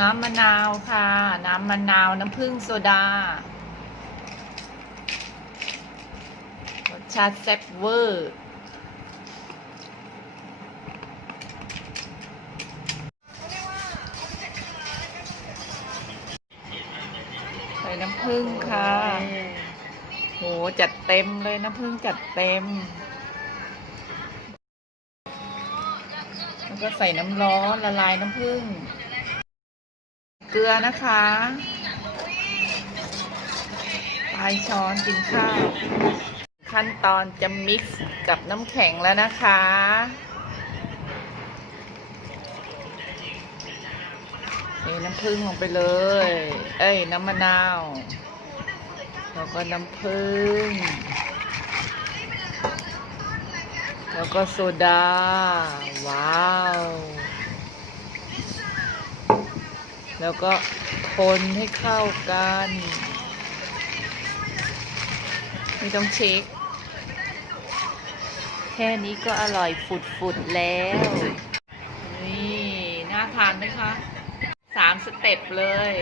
น้ำมะนาวค่ะ น้ำมะนาวน้ำผึ้งโซดารสชาติแซ่บเวอร์ใส่น้ำผึ้งค่ะ โห จัดเต็มเลยน้ำผึ้งจัดเต็ม แล้วก็ใส่น้ำร้อนละลายน้ำผึ้ง เกลือนะคะปลายช้อนกินข้าว ขั้นตอนจะมิกซ์กับน้ำแข็งแล้วนะคะเทน้ำผึ้งลงไปเลย เอ้ย น้ำมะนาว แล้วก็น้ำผึ้ง แล้วก็โซดา ว้าว แล้วก็คนให้เข้ากัน ไม่ต้องเช็ค แค่นี้ก็อร่อยฝุดๆแล้ว นี่ น่าทานไหมคะสามสเต็ปเลย